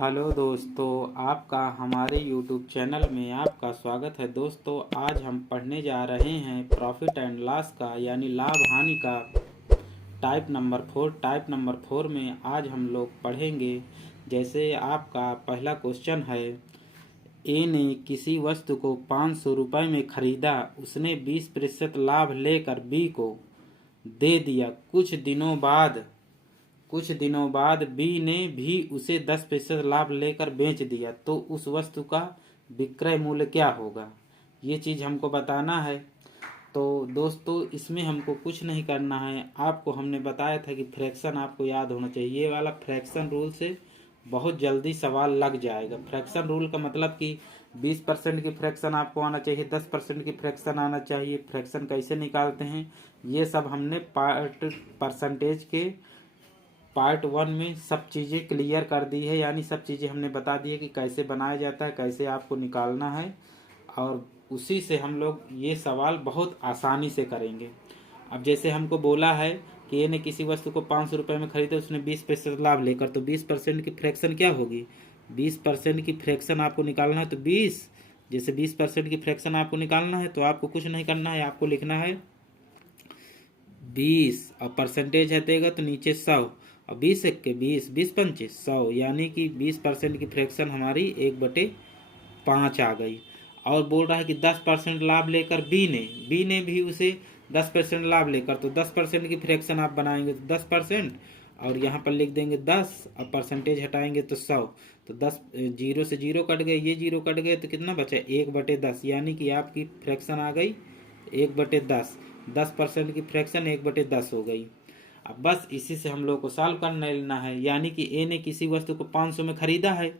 Hello दोस्तों, आपका हमारे यूट्यूब चैनल में आपका स्वागत है। दोस्तों, आज हम पढ़ने जा रहे हैं प्रॉफिट एंड लॉस का यानी लाभ हानि का टाइप नंबर 4। टाइप नंबर 4 में आज हम लोग पढ़ेंगे। जैसे आपका पहला क्वेश्चन है, ए ने किसी वस्तु को 500 रुपये में खरीदा। उसने 20% लाभ लेकर बी को दे दिया। कुछ दिनों बाद बी ने भी उसे 10% लाभ लेकर बेच दिया, तो उस वस्तु का विक्रय मूल्य क्या होगा? ये चीज़ हमको बताना है। तो दोस्तों, इसमें हमको कुछ नहीं करना है। आपको हमने बताया था कि फ्रैक्शन आपको याद होना चाहिए। ये वाला फ्रैक्शन रूल से बहुत जल्दी सवाल लग जाएगा। फ्रैक्शन रूल का मतलब कि 20% की फ्रैक्शन आपको आना चाहिए, 10% की फ्रैक्शन आना चाहिए। फ्रैक्शन कैसे निकालते हैं ये सब हमने परसेंटेज के पार्ट 1 में सब चीज़ें क्लियर कर दी है, यानी सब चीज़ें हमने बता दी है कि कैसे बनाया जाता है, कैसे आपको निकालना है, और उसी से हम लोग ये सवाल बहुत आसानी से करेंगे। अब जैसे हमको बोला है कि ए ने किसी वस्तु को 500 रुपये में खरीदा, उसने 20% लाभ लेकर, तो 20% की फ्रैक्शन क्या होगी? 20% की फ्रैक्शन आपको निकालना है तो 20, जैसे 20% की फ्रैक्शन आपको निकालना है तो आपको कुछ नहीं करना है, आपको लिखना है 20 और परसेंटेज हटेगा तो नीचे 100 और 20 के 20, 20 पंचे 100, यानी कि 20% की फ्रैक्शन हमारी 1/5 आ गई। और बोल रहा है कि 10% लाभ लेकर बी ने भी उसे 10% लाभ लेकर, तो 10% की फ्रैक्शन आप बनाएंगे तो 10%, और यहाँ पर लिख देंगे 10 और परसेंटेज हटाएंगे तो 100। तो 10 जीरो से जीरो कट गए, ये जीरो कट गए तो कितना बचा? 1/10, यानी कि आपकी फ्रैक्शन आ गई 1/10। 10% की फ्रैक्शन 1/10 हो गई। अब बस इसी से हम लोग को सॉल्व करना लेना है। यानी कि ए ने किसी वस्तु को 500 में खरीदा है,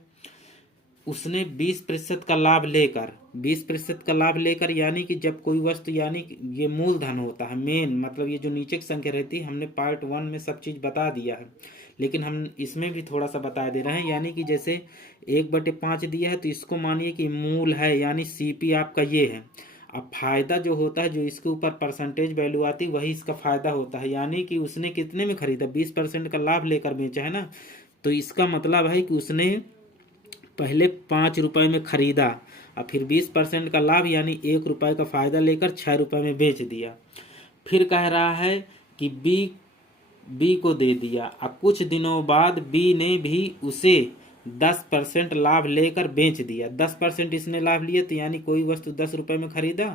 उसने 20% का लाभ लेकर, 20% का लाभ लेकर, यानी कि जब कोई वस्तु, यानी कि ये मूलधन होता है, मेन मतलब ये जो नीचे की संख्या रहती है, हमने पार्ट 1 में सब चीज़ बता दिया है, लेकिन हम इसमें भी थोड़ा सा बता दे रहे हैं। यानी कि जैसे 1/5 दिया है तो इसको मानिए कि मूल है, यानी सीपी आपका ये है। अब फायदा जो होता है, जो इसके ऊपर परसेंटेज वैल्यू आती है, वही इसका फायदा होता है। यानी कि उसने कितने में खरीदा? 20% का लाभ लेकर बेचा है ना, तो इसका मतलब है कि उसने पहले 5 रुपये में खरीदा और फिर 20% का लाभ यानी 1 रुपये का फायदा लेकर 6 रुपये में बेच दिया। फिर कह रहा है कि बी को दे दिया और कुछ दिनों बाद बी ने भी उसे 10% लाभ लेकर बेच दिया। 10% इसने लाभ लिया, तो यानी कोई वस्तु 10 रुपये में खरीदा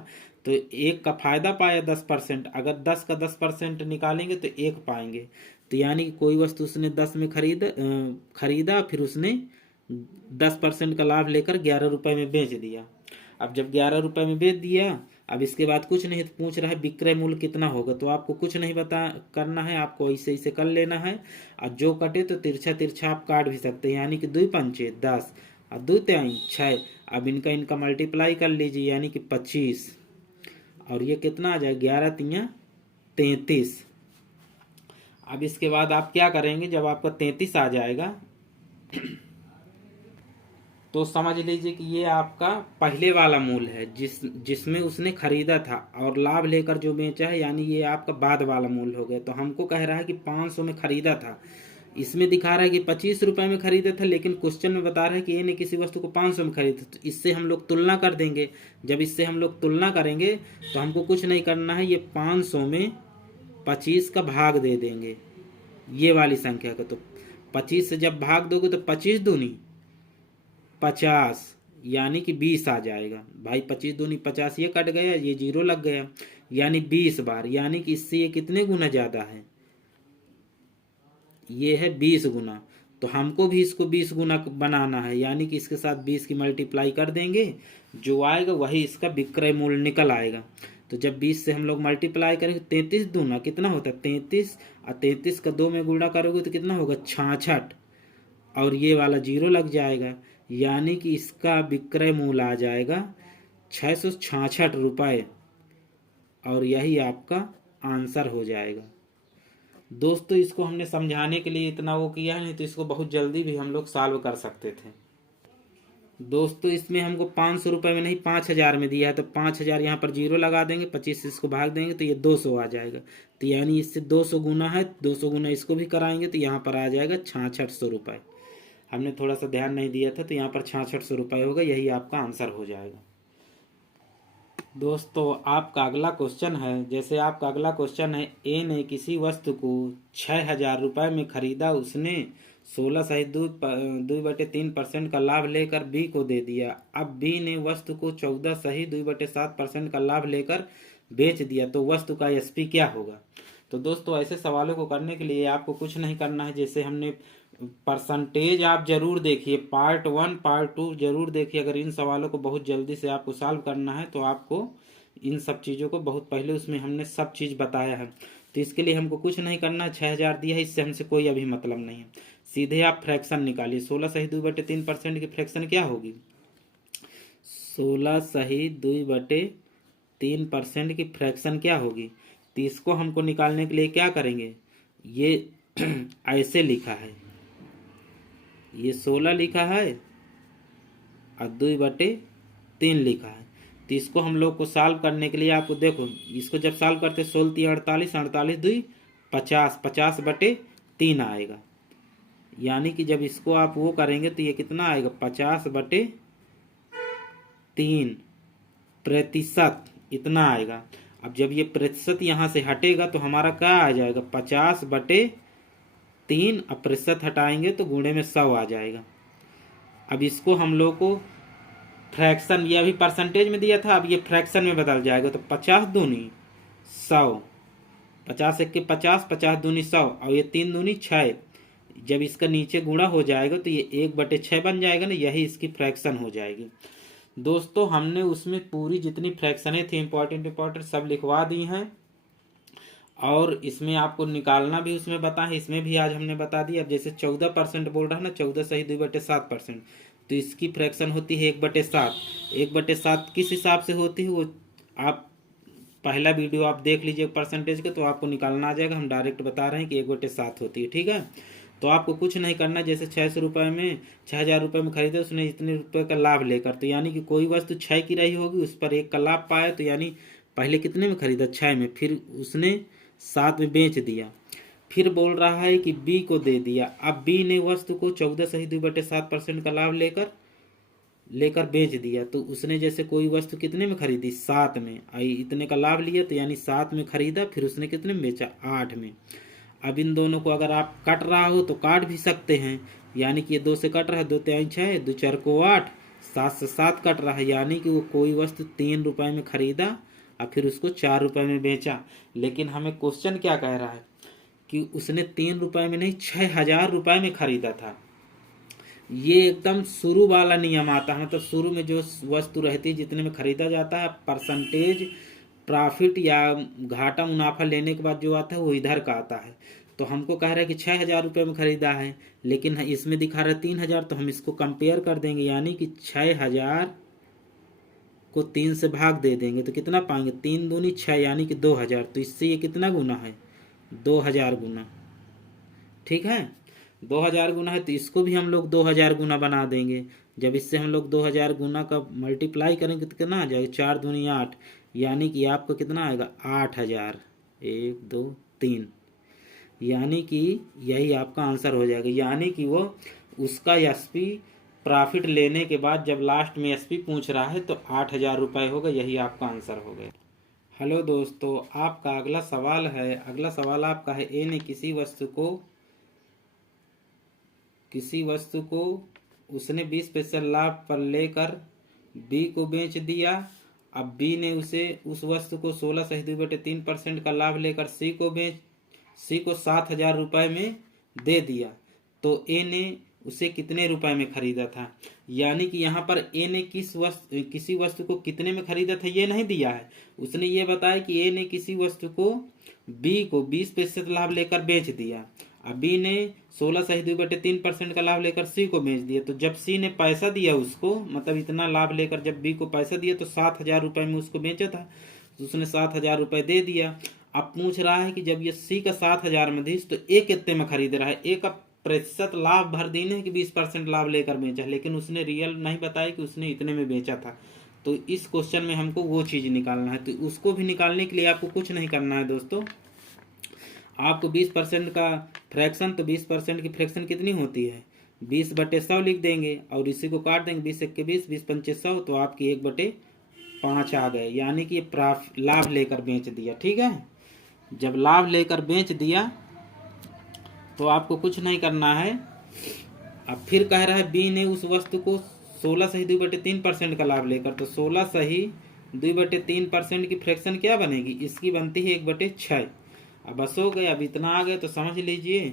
तो 1 का फायदा पाया 10%। अगर 10 का 10% निकालेंगे तो 1 पाएंगे। तो यानी कोई वस्तु उसने 10 में खरीदा, फिर उसने 10% का लाभ लेकर 11 रुपये में बेच दिया। अब जब 11 रुपये में बेच दिया, अब इसके बाद कुछ नहीं, तो पूछ रहा है विक्रय मूल्य कितना होगा। तो आपको कुछ नहीं बता करना है, आपको ऐसे ऐसे कर लेना है। और जो कटे तो तिरछा तिरछा आप काट भी सकते हैं, यानी कि 2 पंचे 10 और 2 तिहाई 6। अब इनका मल्टीप्लाई कर लीजिए, यानी कि 25, और ये कितना आ जाए? 11 तिया 33। अब इसके बाद आप क्या करेंगे? जब आपका 33 आ जाएगा तो समझ लीजिए कि ये आपका पहले वाला मूल है, जिसमें उसने खरीदा था, और लाभ लेकर जो बेचा है, यानी ये आपका बाद वाला मूल हो गया। तो हमको कह रहा है कि 500 में खरीदा था, इसमें दिखा रहा है कि 25 रुपये में खरीदा था, लेकिन क्वेश्चन में बता रहा है कि ए ने किसी वस्तु को 500 में खरीदा। तो इससे हम लोग तुलना कर देंगे। जब इससे हम लोग तुलना करेंगे तो हमको कुछ नहीं करना है, ये 500 में 25 का भाग दे देंगे ये वाली संख्या का। तो 25 से जब भाग दोगे तो 25 दूनी 50, यानी कि 20 आ जाएगा। भाई 25 दूनी 50, ये कट गया, ये जीरो लग गया, यानी 20 बार, यानी कि इससे ये कितने गुना ज्यादा है? ये है 20 गुना। तो हमको भी इसको 20 गुना बनाना है, यानी कि इसके साथ 20 की मल्टीप्लाई कर देंगे, जो आएगा वही इसका विक्रय मूल्य निकल आएगा। तो जब 20 से हम लोग मल्टीप्लाई करेंगे, 33 दूना कितना होता है? 33, और 33 का 2 में गुणा करोगे तो कितना होगा? 66, और ये वाला जीरो लग जाएगा, यानी कि इसका विक्रय मूल्य आ जाएगा 666 रुपये, और यही आपका आंसर हो जाएगा। दोस्तों, इसको हमने समझाने के लिए इतना वो किया है, नहीं तो इसको बहुत जल्दी भी हम लोग सॉल्व कर सकते थे। दोस्तों, इसमें हमको 500 रुपये में नहीं 5000 में दिया है, तो 5000 यहाँ पर जीरो लगा देंगे, 25 से इसको भाग देंगे तो ये 200 आ जाएगा। तो यानी इससे 200 गुना है, 200 गुना इसको भी कराएंगे तो यहाँ पर आ जाएगा 6600 रुपये। हमने थोड़ा सा ध्यान नहीं दिया था, तो यहाँ पर 6600 रुपये होगा, यही आपका आंसर हो जाएगा। दोस्तों आपका अगला क्वेश्चन है, जैसे आपका अगला क्वेश्चन है, ए ने किसी वस्तु को 6000 रुपये में खरीदा, उसने 16 सही 2/3% का लाभ लेकर बी को दे दिया। अब बी ने वस्तु को 14 सही 2/7% का लाभ लेकर बेच दिया, तो वस्तु का एसपी क्या होगा। तो दोस्तों ऐसे सवालों को करने के लिए आपको कुछ नहीं करना है, जैसे हमने परसेंटेज आप जरूर देखिए, पार्ट 1 पार्ट 2 जरूर देखिए। अगर इन सवालों को बहुत जल्दी से आपको सॉल्व करना है तो आपको इन सब चीज़ों को बहुत पहले उसमें हमने सब चीज़ बताया है। तो इसके लिए हमको कुछ नहीं करना, 6000 दिया है, इससे हमसे कोई अभी मतलब नहीं है। सीधे आप फ्रैक्शन निकालिए। 16 सही 2/3% की फ्रैक्शन क्या होगी। 16 सही 2/3% की फ्रैक्शन क्या होगी। तो इसको हमको निकालने के लिए क्या करेंगे, ये ऐसे लिखा है, ये 16 लिखा है और 2/3 लिखा है। तो इसको हम लोग को सॉल्व करने के लिए आपको देखो, इसको जब सॉल्व करते 16 3 48, 48 2 50, 50/3 आएगा। यानी कि जब इसको आप वो करेंगे तो ये कितना आएगा, 50/3% इतना आएगा। अब जब ये प्रतिशत यहाँ से हटेगा तो हमारा क्या आ जाएगा, 50/3, अब प्रतिशत हटाएंगे तो गुणे में 100 आ जाएगा। अब इसको हम लोग को फ्रैक्शन, ये अभी परसेंटेज में दिया था, अब ये फ्रैक्शन में बदल जाएगा। तो 50 दूनी 100, 50 1 के 50, 50 दूनी 100, और ये 3 दूनी 6। जब इसका नीचे गुणा हो जाएगा तो ये 1/6 बन जाएगा ना, यही इसकी फ्रैक्शन हो जाएगी। दोस्तों हमने उसमें पूरी जितनी फ्रैक्शनें थी इंपॉर्टेंट सब लिखवा दी हैं, और इसमें आपको निकालना भी उसमें बता है, इसमें भी आज हमने बता दिया। अब जैसे 14% बोल रहा है ना, 14 सही 2/7%, तो इसकी फ्रैक्शन होती है 1/7। 1/7 किस हिसाब से होती है वो आप पहला वीडियो आप देख लीजिए परसेंटेज का, तो आपको निकालना आ जाएगा। हम डायरेक्ट बता रहे हैं कि 1/7 होती है, ठीक है। तो आपको कुछ नहीं करना, जैसे 600 रुपये में 6000 रुपये में खरीदे, उसने इतने रुपये का लाभ लेकर, तो यानी कि कोई वस्तु 6 की रही होगी, उस पर 1 का लाभ पाया, तो यानी पहले कितने में खरीदा, 6 में, फिर उसने 7 में बेच दिया। फिर बोल रहा है कि बी को दे दिया। अब बी ने वस्तु को 14 सही 2/7% का लाभ लेकर बेच दिया, तो उसने जैसे कोई वस्तु कितने में खरीदी, 7 में, आई इतने का लाभ लिया, तो यानी 7 में खरीदा, फिर उसने कितने में बेचा, 8 में। अब इन दोनों को अगर आप कट रहा हो तो काट भी सकते हैं, यानी कि ये 2 से कट रहा है, 2 3 6, 2 4 को 8, 7 से 7 कट रहा है, यानी कि वो कोई वस्तु 3 रुपये में खरीदा और फिर उसको 4 रुपये में बेचा। लेकिन हमें क्वेश्चन क्या कह रहा है कि उसने 3 रुपये में नहीं 6000 रुपये में खरीदा था। ये एकदम शुरू वाला नियम आता है, मतलब शुरू में जो वस्तु रहती है जितने में खरीदा जाता है, परसेंटेज प्रॉफिट या घाटा मुनाफा लेने के बाद जो आता है वो इधर का आता है। तो हमको कह रहा है कि 6000 रुपये में खरीदा है, लेकिन इसमें दिखा रहा है 3000, तो हम इसको कंपेयर कर देंगे, यानी कि 6000 को 3 से भाग दे देंगे तो कितना पाएंगे, 3 दूनी 6, यानी कि 2000। तो इससे ये कितना गुना है, 2000 गुना, ठीक है। 2000 गुना है, तो इसको भी हम लोग 2000 गुना बना देंगे। जब इससे हम लोग 2000 गुना का मल्टीप्लाई करेंगे तो कितना आ जाएगा, 4 दूनी 8, यानी कि आपका कितना आएगा, 8000, 1 2 3, यानी कि यही आपका आंसर हो जाएगा। यानी कि वो उसका एसपी प्रॉफिट लेने के बाद जब लास्ट में एसपी पूछ रहा है तो 8000 रुपये होगा, यही आपका आंसर हो गया। हेलो दोस्तों, आपका अगला सवाल है, अगला सवाल आपका है, ए ने किसी वस्तु को उसने 20% लाभ पर लेकर बी को बेच दिया। अब बी ने उस वस्तु को 16 सही 2/3% का लाभ लेकर सी को 7000 रुपये में दे दिया, तो ए ने उसे कितने रुपए में खरीदा था। यानी कि यहाँ पर ए ने किसी वस्तु को कितने में खरीदा था ये नहीं दिया है, उसने ये बताया कि ए ने किसी वस्तु को बी को 20% लाभ लेकर बेच दिया। अब बी ने 16 सही 2/3% का लाभ लेकर सी को बेच दिया। तो जब सी ने पैसा दिया उसको, मतलब इतना लाभ लेकर जब बी को पैसा दिया तो 7000 रुपये में उसको बेचा था, तो उसने 7000 रुपये दे दिया। अब पूछ रहा है कि जब ये सी का 7000 में दी तो ए कितने में खरीद रहा है। ए का प्रतिशत लाभ भर देने कि 20% लाभ लेकर बेचा, लेकिन उसने रियल नहीं बताया कि उसने इतने में बेचा था। तो इस क्वेश्चन में हमको वो चीज़ निकालना है। तो उसको भी निकालने के लिए आपको कुछ नहीं करना है दोस्तों, आपको 20% का फ्रैक्शन, तो 20% की फ्रैक्शन कितनी होती है, 20/100 लिख देंगे और इसी को काट देंगे, 20 × 20, 20×5 100, तो आपकी 1/5 आ गए, यानी कि लाभ लेकर बेच दिया। ठीक है, जब लाभ लेकर बेच दिया तो आपको कुछ नहीं करना है। अब फिर कह रहा है बी ने उस वस्तु को 16 सही 2/3% का लाभ लेकर, तो 16 सही 2/3% की फ्रैक्शन क्या बनेगी, इसकी बनती है 1/6। अब बस हो गया, अब इतना आ गया तो समझ लीजिए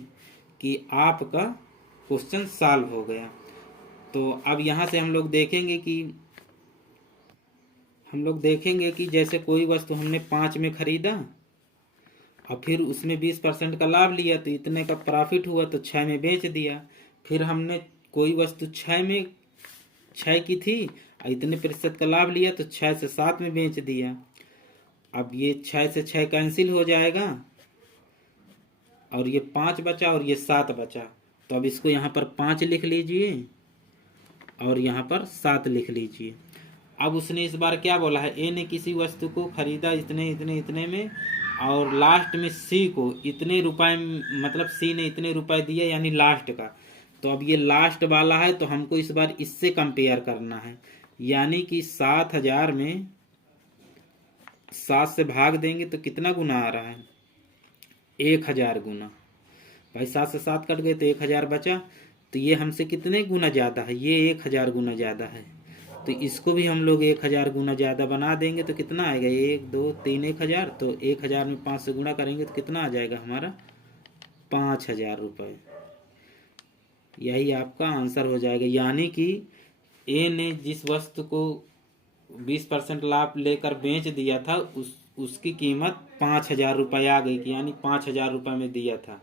कि आपका क्वेश्चन सॉल्व हो गया। तो अब यहाँ से हम लोग देखेंगे कि जैसे कोई वस्तु हमने 5 में खरीदा और फिर उसमें 20% का लाभ लिया तो इतने का प्रॉफिट हुआ, तो 6 में बेच दिया। फिर हमने कोई वस्तु 6 की थी और इतने प्रतिशत का लाभ लिया तो 6 से 7 में बेच दिया। अब ये 6 से 6 कैंसिल हो जाएगा और ये 5 बचा और ये 7 बचा, तो अब इसको यहाँ पर 5 लिख लीजिए और यहाँ पर 7 लिख लीजिए। अब उसने इस बार क्या बोला है, ए ने किसी वस्तु को खरीदा इतने में और लास्ट में सी को इतने रुपए, मतलब सी ने इतने रुपए दिए यानी लास्ट का। तो अब ये लास्ट वाला है तो हमको इस बार इससे कंपेयर करना है, यानी कि 7000 में 7 से भाग देंगे तो कितना गुना आ रहा है, 1000 गुना। भाई 7 से 7 कट गए तो 1000 बचा, तो ये हमसे कितने गुना ज़्यादा है, ये 1000 गुना ज़्यादा है। तो इसको भी हम लोग 1000 गुना ज़्यादा बना देंगे तो कितना आएगा, 1 2 3 1000, तो 1000 में 5 से गुना करेंगे तो कितना आ जाएगा हमारा, 5000 रुपये। यही आपका आंसर हो जाएगा, यानी कि ए ने जिस वस्तु को 20% लाभ लेकर बेच दिया था उसकी कीमत 5000 रुपये आ गई, यानी 5000 रुपये में दिया था।